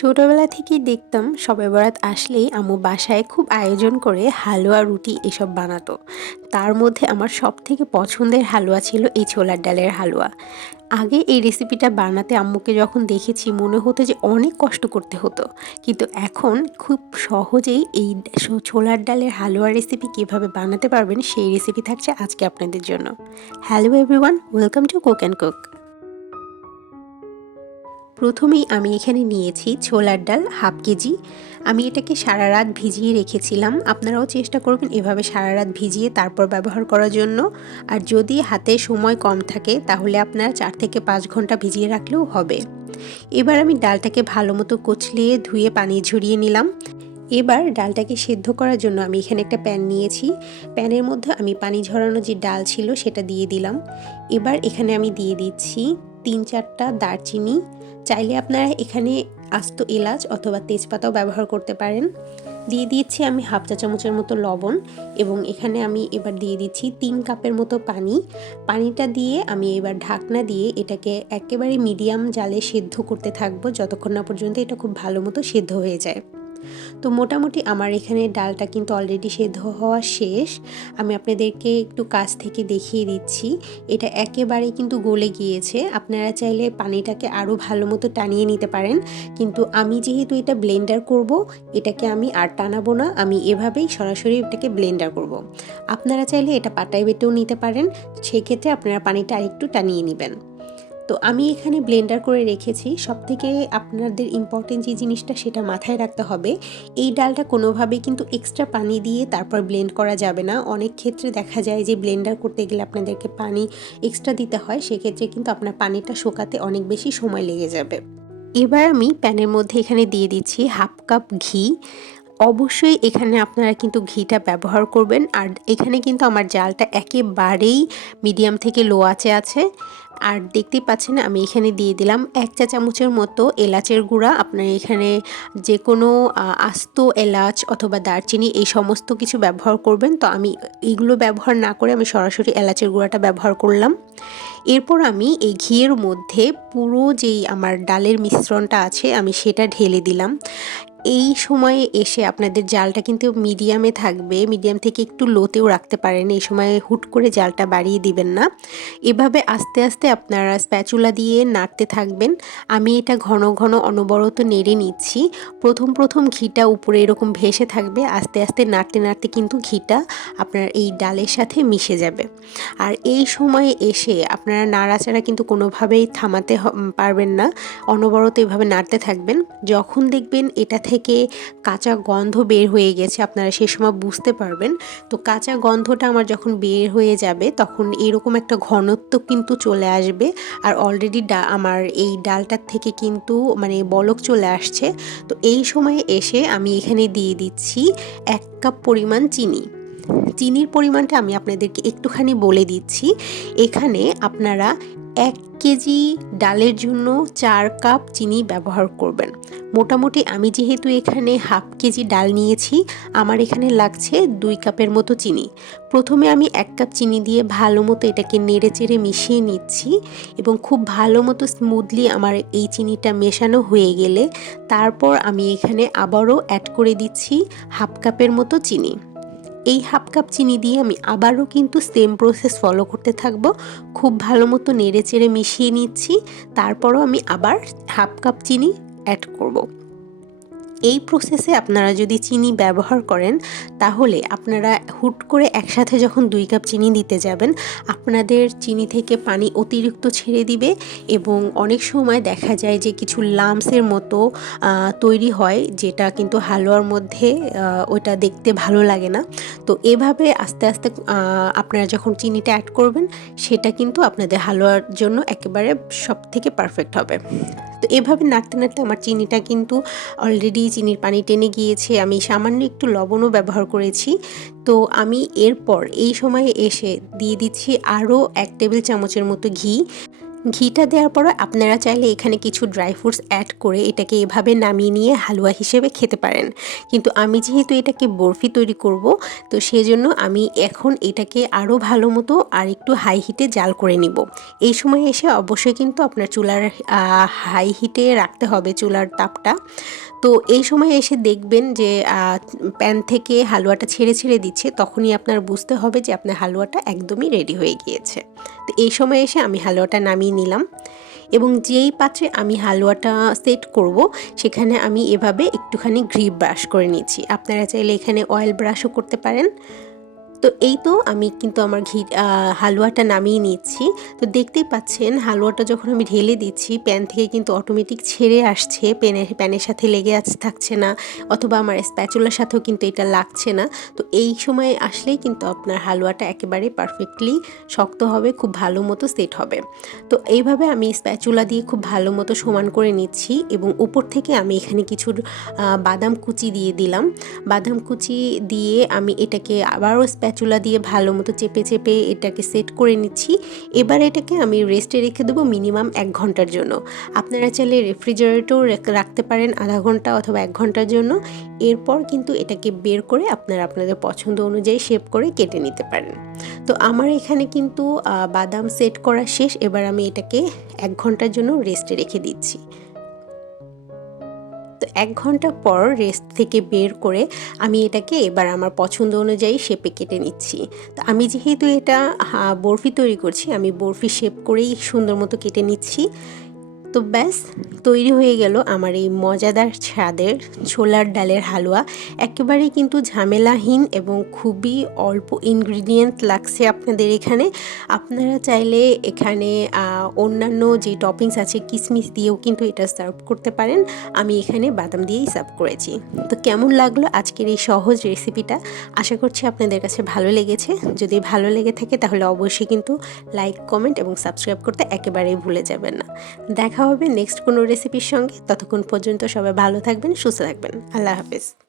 ছোটবেলা থেকেই দেখতাম শবে বরাত আসলেই আম্মু বাসায় খুব আয়োজন করে হালুয়া রুটি এসব বানাতো। তার মধ্যে আমার সবথেকে পছন্দের হালুয়া ছিল এই ছোলার ডালের হালুয়া। আগে এই রেসিপিটা বানাতে আম্মুকে যখন দেখেছি মনে হতো যে অনেক কষ্ট করতে হতো। কিন্তু এখন খুব সহজেই এই ছোলার ডালের হালুয়া রেসিপি কিভাবে বানাতে পারবেন সেই রেসিপি থাকছে আজকে আপনাদের জন্য। Hello everyone, welcome to cook and cook. প্রথমেই আমি এখানে নিয়েছি ছোলার ডাল হাফ কেজি। আমি এটাকে সারা রাত ভিজিয়ে রেখেছিলাম। আপনারাও চেষ্টা করবেন এভাবে সারা রাত ভিজিয়ে তারপর ব্যবহার করার জন্য। আর যদি হাতে সময় কম থাকে তাহলে আপনারা 4 থেকে 5 ঘন্টা ভিজিয়ে রাখলেও হবে। এবার আমি ডালটাকে ভালো মতো কচলিয়ে ধুয়ে পানি ঝরিয়ে নিলাম। এবার ডালটাকে সেদ্ধ করার জন্য আমি এখানে একটা প্যান নিয়েছি। প্যানের মধ্যে আমি পানি ঝরানো যে ডাল ছিল সেটা দিয়ে দিলাম। এবার এখানে আমি দিয়ে দিচ্ছি 3-4টা দারচিনি। চাইলে আপনারা এখানে আস্ত এলাচ অথবা তেজপাতাও ব্যবহার করতে পারেন। দিয়ে দিচ্ছি আমি হাফ চা চামচের মতো লবণ এবং এখানে আমি এবার দিয়ে দিচ্ছি 3 কাপের মতো পানি। পানিটা দিয়ে আমি এবার ঢাকনা দিয়ে এটাকে একেবারে মিডিয়াম জালে সেদ্ধ করতে থাকবো যতক্ষণ না পর্যন্ত এটা খুব ভালো মতো সেদ্ধ হয়ে যায়। তো মোটামুটি আমার এখানে ডালটা কিন্তু অলরেডি সেদ্ধ হওয়া শেষ। আমি আপনাদেরকে একটু কাছ থেকে দেখিয়ে দিচ্ছি। এটা একেবারে কিন্তু গলে গিয়েছে। আপনারা চাইলে পানিটাকে আরও ভালো মতো টানিয়ে নিতে পারেন, কিন্তু আমি যেহেতু এটা ব্লেন্ডার করব, এটাকে আমি আর টানাবো না। আমি এভাবেই সরাসরি এটাকে ব্লেন্ডার করব। আপনারা চাইলে এটা পাটায় বেটেও নিতে পারেন, সেক্ষেত্রে আপনারা পানিটা আরেকটু টানিয়ে নেবেন। তো আমি এখানে ব্লেন্ডার করে রেখেছি। সবথেকে আপনাদের ইম্পর্টেন্ট যে জিনিসটা সেটা মাথায় রাখতে হবে, এই ডালটা কোনোভাবেই কিন্তু এক্সট্রা পানি দিয়ে তারপর ব্লেন্ড করা যাবে না। অনেক ক্ষেত্রে দেখা যায় যে ব্লেন্ডার করতে গেলে আপনাদেরকে পানি এক্সট্রা দিতে হয়, সেক্ষেত্রে কিন্তু আপনার পানিটা শুকাতে অনেক বেশি সময় লেগে যাবে। এবার আমি প্যানের মধ্যে এখানে দিয়ে দিচ্ছি হাফ কাপ ঘি। অবশ্যই এখানে আপনারা কিন্তু ঘিটা ব্যবহার করবেন। আর এখানে কিন্তু আমার জালটা একেবারেই মিডিয়াম থেকে লো আঁচে আছে। আর দেখতেই পাচ্ছেন আমি এখানে দিয়ে দিলাম 1 চা চামচের মতো এলাচের গুঁড়া। আপনারা এখানে যে কোনো আস্ত এলাচ অথবা দারচিনি এই সমস্ত কিছু ব্যবহার করবেন। তো আমি এইগুলো ব্যবহার না করে আমি সরাসরি এলাচের গুঁড়াটা ব্যবহার করলাম। এরপর আমি এই ঘিয়ের মধ্যে পুরো যেই আমার ডালের মিশ্রণটা আছে আমি সেটা ঢেলে দিলাম। এই সময়ে এসে আপনাদের জালটা কিন্তু মিডিয়ামে থাকবে, মিডিয়াম থেকে একটু লোতেও রাখতে পারেন। এই সময় হুট করে জালটা বাড়িয়ে দিবেন না। এভাবে আস্তে আস্তে আপনারা স্প্যাচুলা দিয়ে নাড়তে থাকবেন। আমি এটা ঘন ঘন অনবরত নেড়ে নিচ্ছি। প্রথম ঘিটা উপরে এরকম ভেসে থাকবে, আস্তে আস্তে নাড়তে নাড়তে কিন্তু ঘিটা আপনার এই ডালের সাথে মিশে যাবে। আর এই সময়ে এসে আপনারা নাড়াচাড়া কিন্তু কোনোভাবেই থামাতে পারবেন না, অনবরত এভাবে নাড়তে থাকবেন। যখন দেখবেন এটা থেকে কাঁচা গন্ধ বের হয়ে গেছে আপনারা সে সময় বুঝতে পারবেন। তো কাঁচা গন্ধটা আমার যখন বের হয়ে যাবে তখন এরকম একটা ঘনত্ব কিন্তু চলে আসবে। আর অলরেডি আমার এই ডালটার থেকে কিন্তু মানে বলক চলে আসছে। তো এই সময়ে এসে আমি এখানে দিয়ে দিচ্ছি 1 কাপ পরিমাণ চিনি। চিনির পরিমাণটা আমি আপনাদেরকে একটুখানি বলে দিচ্ছি। এখানে আপনারা 1 কেজি ডালের জন্য 4 কাপ চিনি ব্যবহার করবেন। মোটামুটি আমি যেহেতু এখানে হাফ কেজি ডাল নিয়েছি, আমার এখানে লাগছে 2 কাপের মতো চিনি। প্রথমে আমি 1 কাপ চিনি দিয়ে ভালো মতো এটাকে নেড়েচেড়ে মিশিয়ে নিচ্ছি এবং খুব ভালো মতো স্মুথলি আমার এই চিনিটা মেশানো হয়ে গেলে তারপর আমি এখানে আবারও অ্যাড করে দিচ্ছি হাফ কাপের মতো চিনি। এই হাফ কাপ চিনি দিয়ে আমি আবারও কিন্তু সেম প্রসেস ফলো করতে থাকবো। খুব ভালো মতো নেড়েচেড়ে মিশিয়ে নিচ্ছি। তারপরও আমি আবার হাফ কাপ চিনি অ্যাড করব। এই প্রসেসে আপনারা যদি চিনি ব্যবহার করেন তাহলে আপনারা হুট করে একসাথে যখন 2 কাপ চিনি দিতে যাবেন আপনাদের চিনি থেকে পানি অতিরিক্ত ছেড়ে দিবে এবং অনেক সময় দেখা যায় যে কিছু লাম্পসের মতো তৈরি হয়, যেটা কিন্তু হালুয়ার মধ্যে ওটা দেখতে ভালো লাগে না। তো এভাবে আস্তে আস্তে আপনারা যখন চিনিটা অ্যাড করবেন সেটা কিন্তু আপনাদের হালুয়ার জন্য একেবারে সবথেকে পারফেক্ট হবে। তো এভাবে নাড়তে নাড়তে আমার চিনিটা কিন্তু অলরেডি চিনির পানি টেনে গিয়েছে। আমি সামান্য একটু লবণও ব্যবহার করেছি। তো আমি এরপর এই সময়ে এসে দিয়ে দিচ্ছি আরও 1 টেবিল চামচের মতো ঘি। ঘিটা দেওয়ার পরও আপনারা চাইলে এখানে কিছু ড্রাই ফ্রুটস অ্যাড করে এটাকে এভাবে নামিয়ে নিয়ে হালুয়া হিসেবে খেতে পারেন, কিন্তু আমি যেহেতু এটাকে বরফি তৈরি করব, তো সেজন্য আমি এখন এটাকে আরও ভালো মতো আর একটু হাই হিটে জাল করে নিব। এই সময় এসে অবশ্যই কিন্তু আপনার চুলার হাই হিটে রাখতে হবে চুলার তাপটা। তো এই সময় এসে দেখবেন যে প্যান থেকে হালুয়াটা ছেড়ে ছেড়ে দিচ্ছে, তখনই আপনার বুঝতে হবে যে আপনার হালুয়াটা একদমই রেডি হয়ে গিয়েছে। তো এই সময় এসে আমি হালুয়াটা নামিয়ে নিলাম এবং যেই পাত্রে আমি হালুয়াটা সেট করব সেখানে আমি এভাবে একটুখানি ঘি ব্রাশ করে নিচ্ছি। আপনারা চাইলে এখানে অয়েল ব্রাশও করতে পারেন। তো এই তো আমি কিন্তু আমার হালুয়াটা নামিয়ে নিচ্ছি। তো দেখতেই পাচ্ছেন হালুয়াটা যখন আমি ঢেলে দিচ্ছি প্যান থেকে কিন্তু অটোমেটিক ছেড়ে আসছে, প্যানের সাথে লেগে থাকছে না, অথবা আমার স্প্যাচুলার সাথেও কিন্তু এটা লাগছে না। তো এই সময় আসলেই কিন্তু আপনার হালুয়াটা একেবারে পারফেক্টলি শক্ত হবে, খুব ভালো মতো সেট হবে। তো এইভাবে আমি স্প্যাচুলা দিয়ে খুব ভালো মতো সমান করে নিচ্ছি এবং উপর থেকে আমি এখানে কিছু বাদাম কুচি দিয়ে দিলাম। বাদাম কুচি দিয়ে আমি এটাকে আবারও স্প্যাচুলা দিয়ে ভালো মতো চেপে চেপে এটাকে সেট করে নিচ্ছি। এবার এটাকে আমি রেস্টে রেখে দেবো মিনিমাম 1 ঘন্টার জন্য। আপনারা চাইলে রেফ্রিজারেটরেও রাখতে পারেন আধা ঘন্টা অথবা 1 ঘন্টার জন্য। এরপর কিন্তু এটাকে বের করে আপনারা আপনাদের পছন্দ অনুযায়ী শেপ করে কেটে নিতে পারেন। তো আমার এখানে কিন্তু বাদাম সেট করা শেষ। এবার আমি এটাকে 1 ঘন্টার জন্য রেস্টে রেখে দিচ্ছি। তো 1 ঘন্টা পর রেস্ট থেকে বের করে আমি এটাকে এবার আমার পছন্দ অনুযায়ী শেপে কেটে নিচ্ছি। তো আমি যেহেতু এটা বরফি তৈরি করছি, আমি বরফি শেপ করেই সুন্দর মতো কেটে নিচ্ছি। তো ব্যাস তৈরি হয়ে গেল আমার এই মজাদার স্বাদের ছোলার ডালের হালুয়া। একেবারেই কিন্তু ঝামেলাহীন এবং খুবই অল্প ইনগ্রিডিয়েন্ট লাগছে আপনাদের এখানে। আপনারা চাইলে এখানে অন্যান্য যে টপিংস আছে কিশমিশ দিয়েও কিন্তু এটা সার্ভ করতে পারেন। আমি এখানে বাদাম দিয়েই সার্ভ করেছি। তো কেমন লাগলো আজকের এই সহজ রেসিপিটা? আশা করছি আপনাদের কাছে ভালো লেগেছে। যদি ভালো লেগে থাকে তাহলে অবশ্যই কিন্তু লাইক, কমেন্ট এবং সাবস্ক্রাইব করতে একেবারেই ভুলে যাবেন না। দেখা হবে নেক্সট কোনো রেসিপির সঙ্গে। ততক্ষণ পর্যন্ত সবাই ভালো থাকবেন, সুস্থ থাকবেন। আল্লাহ হাফেজ।